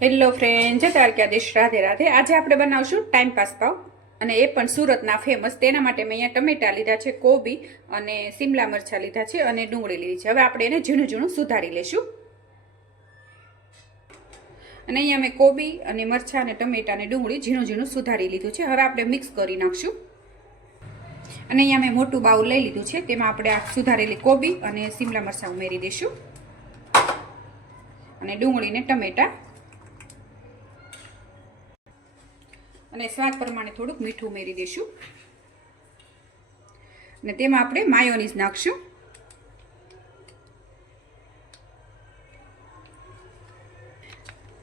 Hello friend, જય દ્વારકાધીશ, રાધે રાધે। આજે આપણે બનાવશું ટાઈમ પાસ પાવ, અને એ પણ સુરતના ફેમસ। તેના માટે મેં અહીંયા ટમેટા લીધા છે, કોબી અને સિમલા મરચાં લીધા છે અને ડુંગળી લીધી છે। હવે આપણે એને ઝીણું ઝીણું સુધારી લેશું। અને અહીંયા મેં કોબી અને મરચાં અને ટમેટા અને ડુંગળી ઝીણું ઝીણું સુધારી લીધું છે। હવે આપણે મિક્સ કરી નાખશું। અને અહીંયા મેં મોટું બાઉલ લઈ લીધું છે, તેમાં આપણે આ સુધારેલી કોબી અને સિમલા મરચાં ઉમેરી દઈશું, અને ડુંગળી ને ટમેટા, અને સ્વાદ પ્રમાણે થોડુંક મીઠું ઉમેરી દઈશું। અને તેમાં આપણે માયોનીઝ નાખશું,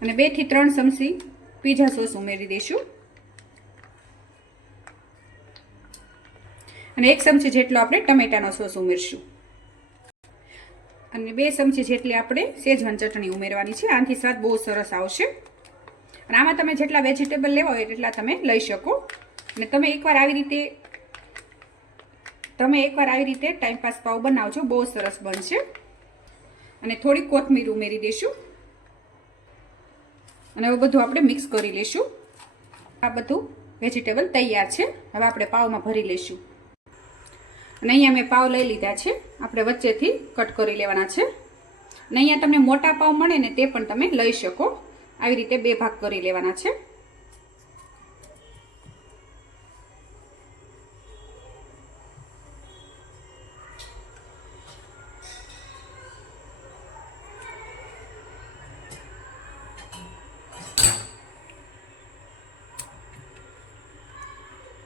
અને 2 થી 3 ચમચી પીઝા સોસ ઉમેરી દઈશું, અને 1 ચમચી જેટલો આપણે ટમેટાનો સોસ ઉમેરશું, અને 2 ચમચી જેટલી આપણે શેઝવાન ચટણી ઉમેરવાની છે। આનાથી સ્વાદ બહુ સરસ આવશે। અને આમાં તમે જેટલા વેજીટેબલ લેવા હોય એટલા તમે લઈ શકો। અને તમે એકવાર આવી રીતે ટાઈમ પાસ પાવ બનાવજો, બહુ સરસ બનશે। અને થોડી કોથમીર ઉમેરી દઈશું, અને હવે બધું આપણે મિક્સ કરી લઈશું। આ બધું વેજીટેબલ તૈયાર છે। હવે આપણે પાવમાં ભરી લઈશું। અને અહીંયા મેં પાવ લઈ લીધા છે, આપણે વચ્ચેથી કટ કરી લેવાના છે। અને અહીંયા તમને મોટા પાવ મળે ને તે પણ તમે લઈ શકો। આવી રીતે 2 ભાગ કરી લેવાના છે।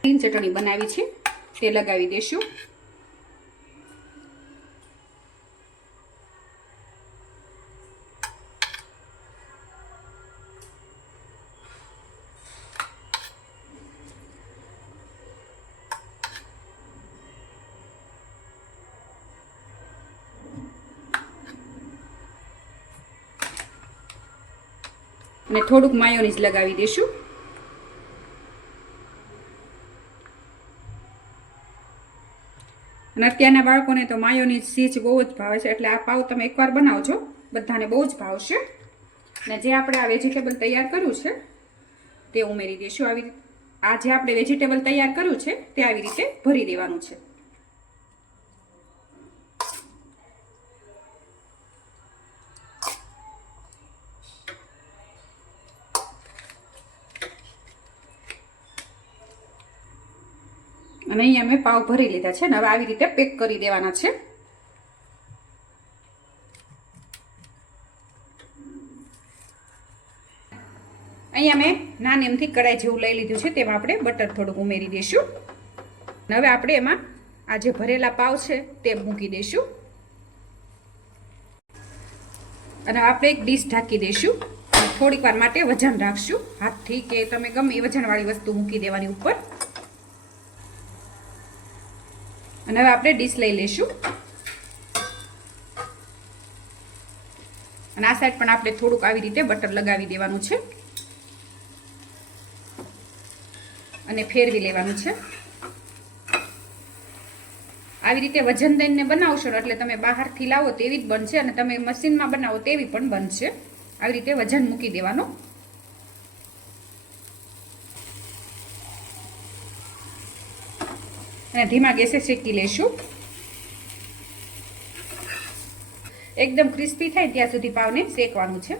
ગ્રીન ચટણી બનાવી છે તે લગાવી દઈશું। અને થોડુંક માયોનીઝ લગાવી દઈશું। અને અત્યારના બાળકોને તો માયોનીઝ ચીઝ બહુ જ ભાવે છે, એટલે આ પાવ તમે એકવાર બનાવજો, બધાને બહુ જ ભાવશે। અને જે આપણે આ વેજીટેબલ તૈયાર કર્યું છે તે ઉમેરી દઈશું। આવી રીતે આ જે આપણે વેજીટેબલ તૈયાર કર્યું છે તે આવી રીતે ભરી દેવાનું છે। અને અહીંયા મેં પાવ ભરી લીધા છે, ને હવે આવી રીતે પેક કરી દેવાના છે। અહીંયા મેં નાની એમથી કડાઈ જેવું લઈ લીધું છે, તેમાં આપણે બટર થોડુંક ઉમેરી દઈશું। હવે આપણે એમાં આ જે ભરેલા પાવ છે તે મૂકી દઈશું, અને આપણે એક ડીશ ઢાંકી દઈશું। થોડીક વાર માટે વજન રાખશું હાથથી, કે તમે ગમે એ વજનવાળી વસ્તુ મૂકી દેવાની ઉપર। અને હવે આપણે ડીશ લઈ લઈશું, અને આ સાઈડ પણ આપણે થોડુંક આવી રીતે બટર લગાવી દેવાનું છે, અને ફેરવી લેવાનું છે। આવી રીતે વજન દઈને બનાવશો એટલે તમે બહારથી લાવો તેવી જ બનશે, અને તમે મશીનમાં બનાવો તેવી પણ બનશે। આવી રીતે વજન મૂકી દેવાનું, અને ધીમા ગેસે શેકી લેશું। એકદમ ક્રિસ્પી થાય ત્યાં સુધી પાવને શેકવાનું છે।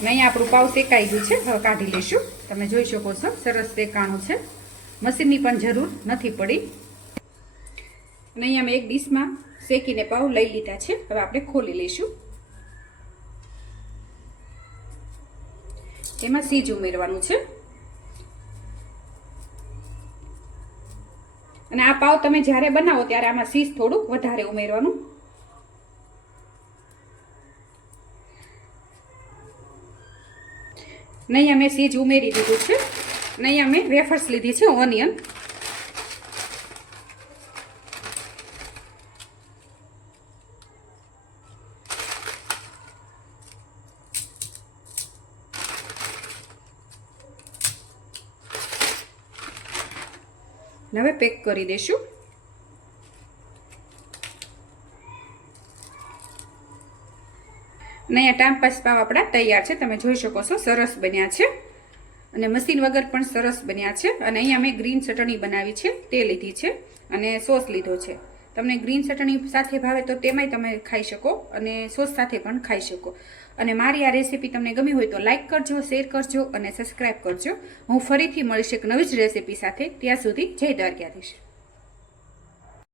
અહીંયા આપણું પાવ શેકાઈ ગયું છે, હવે કાઢી લઈશું। તમે જોઈ શકો છો સરસ શેકાણું છે, મશીનની પણ જરૂર નથી પડી। અને અહીંયા મેં એક ડીશમાં શેકીને પાવ લઈ લીધા છે, હવે આપણે ખોલી લઈશું। એમાં સીજ ઉમેરવાનું છે, અને આ પાવ તમે જ્યારે બનાવો ત્યારે આમાં સીજ થોડુંક વધારે ઉમેરવાનું। અહીંયા મેં સીજ ઉમેરી દીધું છે, અને અહીંયા મેં વેફર્સ લીધી છે ઓનિયન, હવે પેક કરી દેશું। અને અહીંયા ટાઈમપાસ પાવ આપણા તૈયાર છે, તમે જોઈ શકો છો સરસ બન્યા છે અને મશીન વગર પણ સરસ બન્યા છે. અને અહીંયા મેં ગ્રીન ચટણી બનાવી છે તે લીધી છે અને સોસ લીધો છે. તમને ગ્રીન ચટણી સાથે ભાવે તો તેમાંય તમે ખાઈ શકો અને સોસ સાથે પણ ખાઈ શકો. અને મારી આ રેસીપી તમને ગમી હોય તો લાઇક કરજો, શેર કરજો અને સબસ્ક્રાઈબ કરજો. હું ફરીથી મળીશ એક નવી જ રેસીપી સાથે. ત્યાં સુધી જય દ્વારકાધીશ.